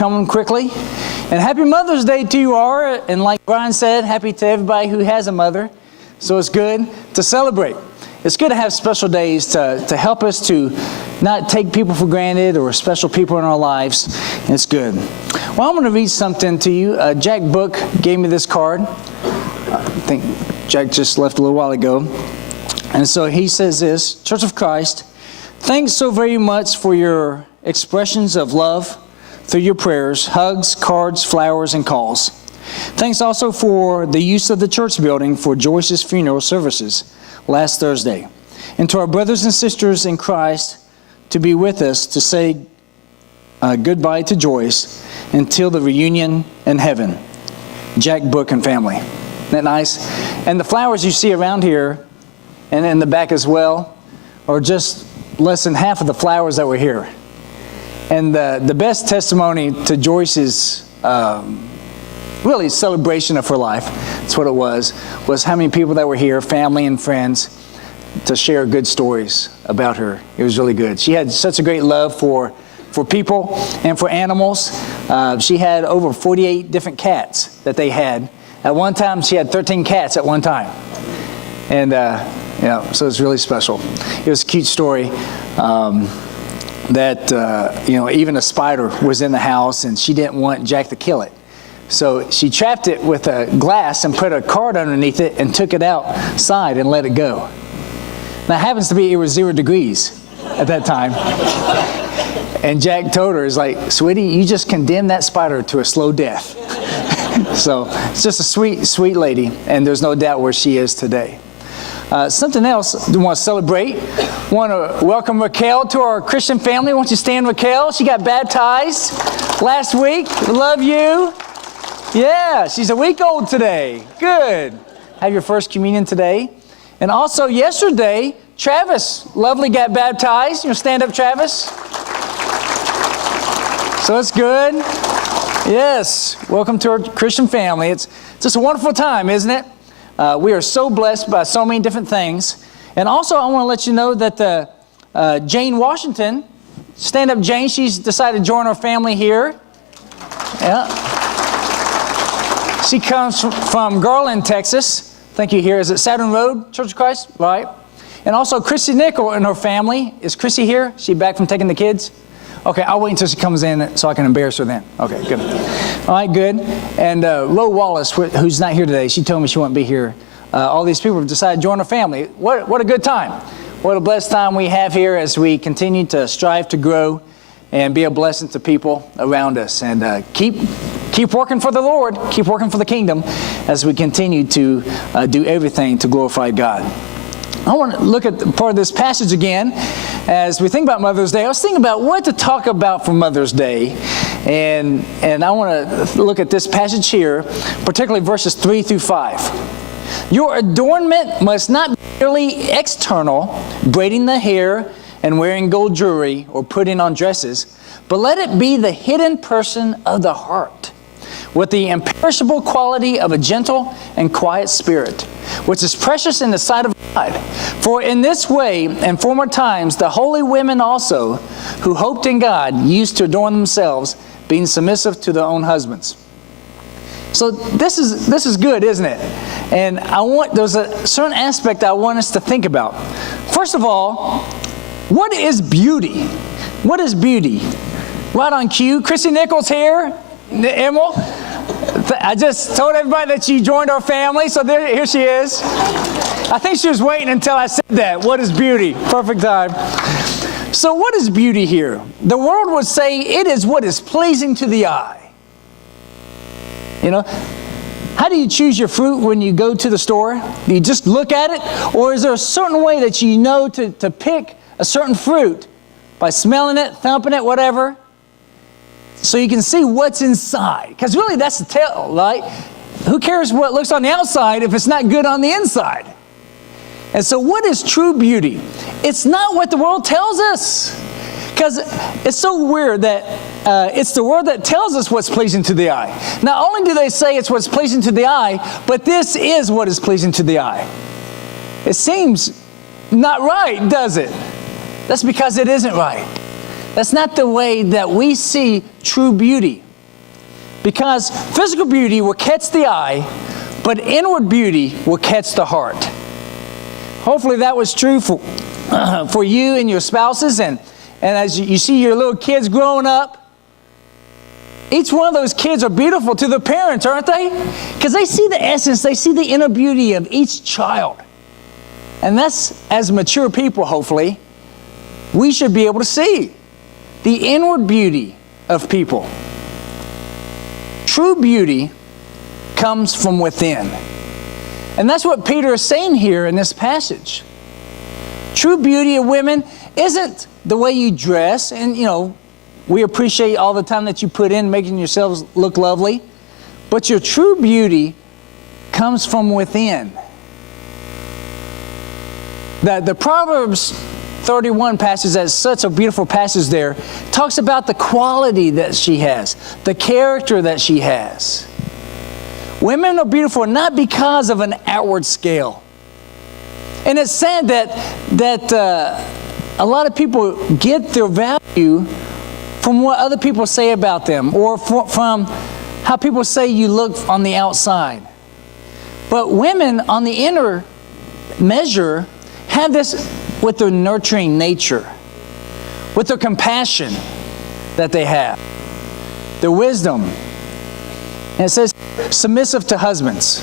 coming quickly. And happy Mother's Day to you all. And like Brian said, happy to everybody who has a mother. So it's good to celebrate. It's good to have special days to help us to not take people for granted or special people in our lives. And it's good. Well, I'm going to read something to you. Jack Book gave me this card. I think Jack just left a little while ago. And so he says this: Church of Christ, thanks so very much for your expressions of love through your prayers, hugs, cards, flowers, and calls. Thanks also for the use of the church building for Joyce's funeral services last Thursday. And to our brothers and sisters in Christ to be with us to say goodbye to Joyce until the reunion in heaven. Jack Book and family. Isn't that nice? And the flowers you see around here and in the back as well are just less than half of the flowers that were here. And the best testimony to Joyce's really celebration of her life, that's what it was how many people that were here, family and friends, to share good stories about her. It was really good. She had such a great love for people and for animals. She had over 48 different cats that they had. At one time, she had 13 cats at one time. And yeah, so it's really special. It was a cute story that, even a spider was in the house and she didn't want Jack to kill it. So she trapped it with a glass and put a card underneath it and took it outside and let it go. Now, it happens to be it was 0 degrees at that time. And Jack told her, he's like, sweetie, you just condemned that spider to a slow death. So it's just a sweet, sweet lady, and there's no doubt where she is today. Something else we want to celebrate. Want to welcome Raquel to our Christian family. Won't you stand, Raquel? She got baptized last week. Love you. Yeah, she's a week old today. Good. Have your first communion today. And also yesterday, Travis, lovely, got baptized. You stand up, Travis. So it's good. Yes, welcome to our Christian family. It's just a wonderful time, isn't it? We are so blessed by so many different things. And also, I want to let you know that Jane Washington, stand up, Jane, she's decided to join our family here. Yeah. She comes from Garland, Texas. Thank you. Here is it Saturn Road, Church of Christ? Right. And also Chrissy Nickel and her family. Is Chrissy here? She back from taking the kids? Okay, I'll wait until she comes in so I can embarrass her then. Okay, good. All right, good. And Lo Wallace, who's not here today, she told me she wouldn't be here. All these people have decided to join our family. What a good time. What a blessed time we have here as we continue to strive to grow and be a blessing to people around us. And keep working for the Lord. Keep working for the kingdom as we continue to do everything to glorify God. I want to look at part of this passage again. As we think about Mother's Day, I was thinking about what to talk about for Mother's Day. And I want to look at this passage here, particularly verses 3 through 5. Your adornment must not be merely external, braiding the hair and wearing gold jewelry or putting on dresses, but let it be the hidden person of the heart, with the imperishable quality of a gentle and quiet spirit, which is precious in the sight of God. For in this way, in former times, the holy women also, who hoped in God, used to adorn themselves, being submissive to their own husbands. So this is good, isn't it? And there's a certain aspect I want us to think about. First of all, what is beauty? What is beauty? Right on cue. Chrissy Nichols here. Emil, I just told everybody that she joined our family, so here she is. I think she was waiting until I said that. What is beauty? Perfect time. So what is beauty here? The world would say it is what is pleasing to the eye. You know, how do you choose your fruit when you go to the store? Do you just look at it? Or is there a certain way that you know to pick a certain fruit by smelling it, thumping it, whatever? So you can see what's inside. Because really that's the tell, right? Who cares what looks on the outside if it's not good on the inside? And so what is true beauty? It's not what the world tells us. Because it's so weird that it's the world that tells us what's pleasing to the eye. Not only do they say it's what's pleasing to the eye, but this is what is pleasing to the eye. It seems not right, does it? That's because it isn't right. That's not the way that we see true beauty. Because physical beauty will catch the eye, but inward beauty will catch the heart. Hopefully that was true for you and your spouses, and as you see your little kids growing up. Each one of those kids are beautiful to their parents, aren't they? Because they see the essence, they see the inner beauty of each child. And that's, as mature people, hopefully, we should be able to see the inward beauty of people. True beauty comes from within. And that's what Peter is saying here in this passage. True beauty of women isn't the way you dress, and we appreciate all the time that you put in making yourselves look lovely. But your true beauty comes from within. The Proverbs 31 passage, that's such a beautiful passage there, talks about the quality that she has, the character that she has. Women are beautiful not because of an outward scale. And it's sad that a lot of people get their value from what other people say about them, or from how people say you look on the outside. But women on the inner measure have this with their nurturing nature, with their compassion that they have, their wisdom. And it says, submissive to husbands.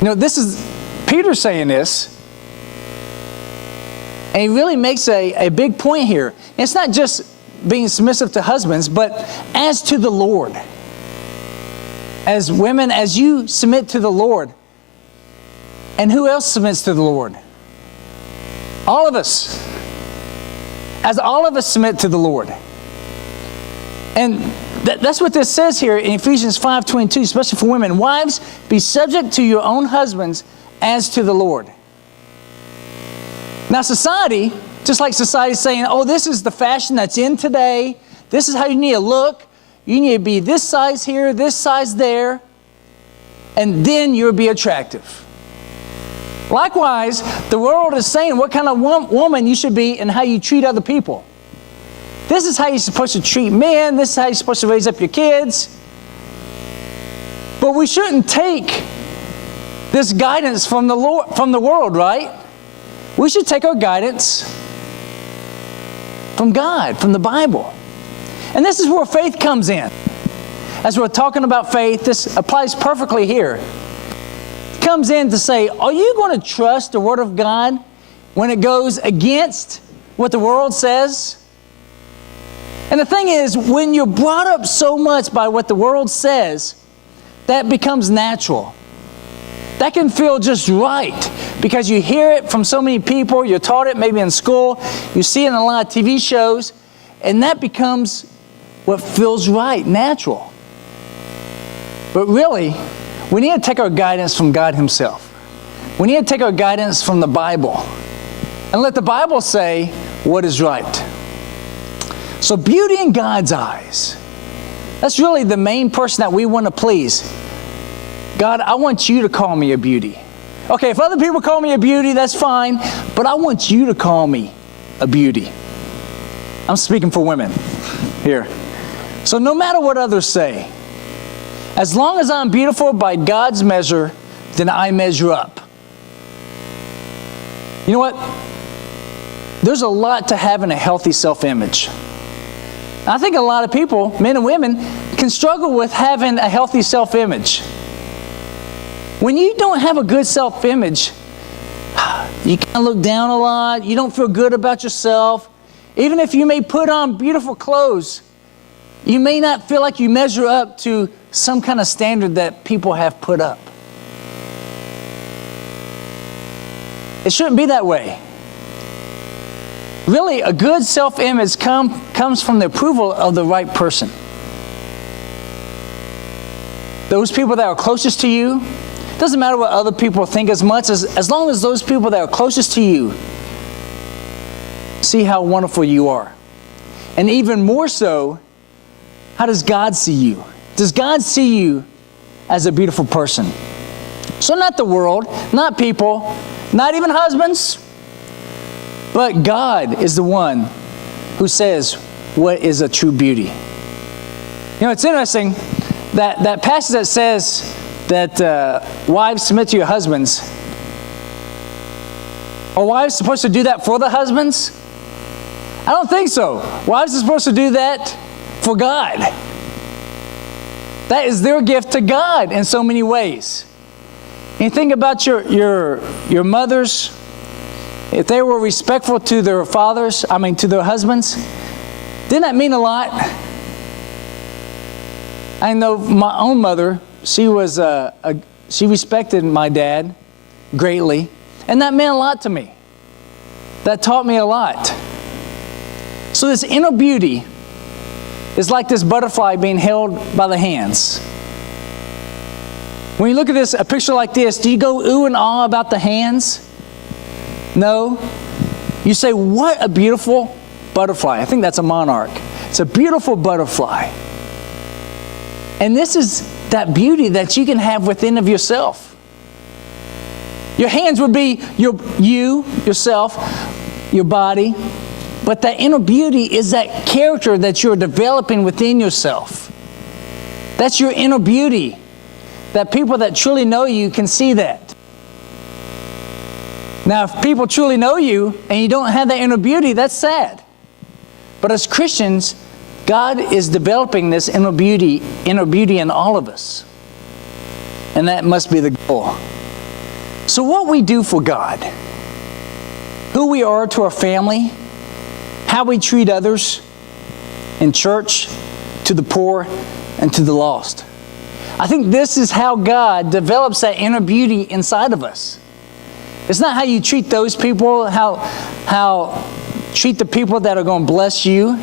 This is Peter saying this. And he really makes a big point here. And it's not just being submissive to husbands, but as to the Lord. As women, as you submit to the Lord. And who else submits to the Lord? All of us. As all of us submit to the Lord. And that's what this says here in Ephesians 5:22, especially for women. Wives, be subject to your own husbands as to the Lord. Now society, just like society is saying, oh, this is the fashion that's in today. This is how you need to look. You need to be this size here, this size there. And then you'll be attractive. Likewise, the world is saying what kind of woman you should be and how you treat other people. This is how you're supposed to treat men. This is how you're supposed to raise up your kids. But we shouldn't take this guidance from the world, right? We should take our guidance from God, from the Bible. And this is where faith comes in. As we're talking about faith, this applies perfectly here. It comes in to say, are you going to trust the Word of God when it goes against what the world says? And the thing is, when you're brought up so much by what the world says, that becomes natural. That can feel just right because you hear it from so many people. You're taught it maybe in school. You see it in a lot of TV shows. And that becomes what feels right, natural. But really, we need to take our guidance from God Himself. We need to take our guidance from the Bible and let the Bible say what is right. So beauty in God's eyes. That's really the main person that we want to please. God, I want you to call me a beauty. Okay, if other people call me a beauty, that's fine, but I want you to call me a beauty. I'm speaking for women here. So no matter what others say, as long as I'm beautiful by God's measure, then I measure up. You know what? There's a lot to having a healthy self-image. I think a lot of people, men and women, can struggle with having a healthy self-image. When you don't have a good self-image, you kind of look down a lot. You don't feel good about yourself. Even if you may put on beautiful clothes, you may not feel like you measure up to some kind of standard that people have put up. It shouldn't be that way. Really, a good self-image comes from the approval of the right person. Those people that are closest to you, doesn't matter what other people think as much as long as those people that are closest to you see how wonderful you are. And even more so, how does God see you? Does God see you as a beautiful person? So not the world, not people, not even husbands, but God is the one who says what is a true beauty. You know, it's interesting that passage that says that wives submit to your husbands. Are wives supposed to do that for the husbands? I don't think so. Wives are supposed to do that for God. That is their gift to God in so many ways. And you think about your mothers, if they were respectful to their fathers, to their husbands, didn't that mean a lot? I know my own mother, she respected my dad greatly, and that meant a lot to me. That taught me a lot. So this inner beauty is like this butterfly being held by the hands. When you look at this, a picture like this, do you go ooh and ah about the hands? No. You say, what a beautiful butterfly. I think that's a monarch. It's a beautiful butterfly. And this is that beauty that you can have within of yourself. Your hands would be yourself, your body. But that inner beauty is that character that you're developing within yourself. That's your inner beauty. That people that truly know you can see that. Now, if people truly know you and you don't have that inner beauty, that's sad. But as Christians, God is developing this inner beauty in all of us. And that must be the goal. So what we do for God, who we are to our family, how we treat others in church, to the poor, and to the lost. I think this is how God develops that inner beauty inside of us. It's not how you treat those people, how treat the people that are going to bless you,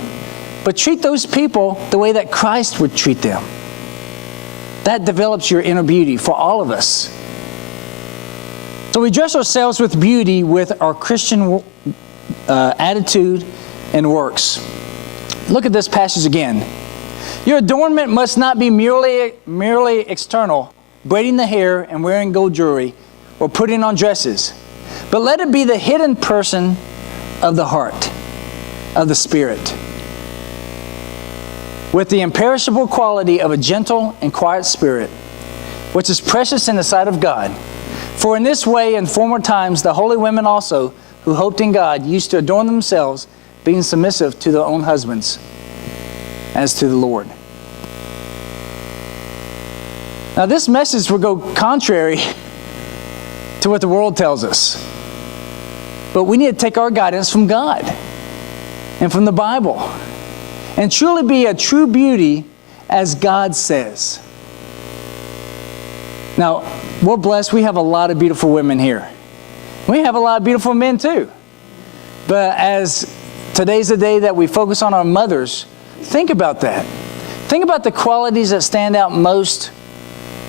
but treat those people the way that Christ would treat them. That develops your inner beauty for all of us. So we dress ourselves with beauty with our Christian attitude and works. Look at this passage again. Your adornment must not be merely external, braiding the hair and wearing gold jewelry or putting on dresses, but let it be the hidden person of the heart, of the spirit, with the imperishable quality of a gentle and quiet spirit, which is precious in the sight of God. For in this way, in former times, the holy women also, who hoped in God, used to adorn themselves, being submissive to their own husbands, as to the Lord. Now, this message will go contrary to what the world tells us. But we need to take our guidance from God and from the Bible and truly be a true beauty as God says. Now, we're blessed. We have a lot of beautiful women here. We have a lot of beautiful men too. But as today's the day that we focus on our mothers, think about that. Think about the qualities that stand out most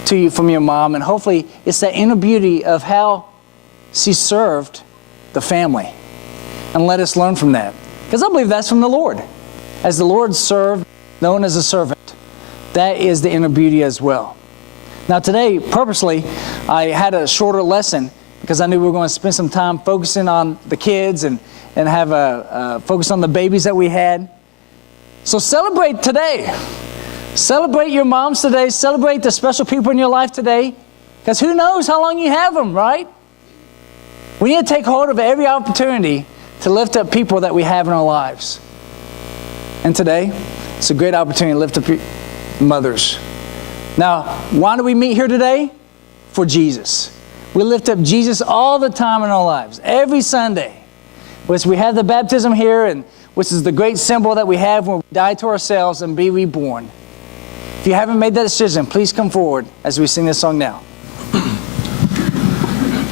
to you from your mom, and hopefully it's that inner beauty of how she served the family. And let us learn from that. Because I believe that's from the Lord. As the Lord served, known as a servant, that is the inner beauty as well. Now today, purposely, I had a shorter lesson because I knew we were going to spend some time focusing on the kids and have a focus on the babies that we had. So celebrate today. Celebrate your moms today. Celebrate the special people in your life today. Because who knows how long you have them, right? We need to take hold of every opportunity to lift up people that we have in our lives. And today, it's a great opportunity to lift up your mothers. Now, why do we meet here today? For Jesus. We lift up Jesus all the time in our lives, every Sunday. Which we have the baptism here, and which is the great symbol that we have when we die to ourselves and be reborn. If you haven't made that decision, please come forward as we sing this song now.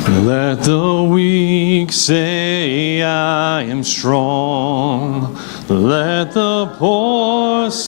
Let the weak say, I am strong. Let the poor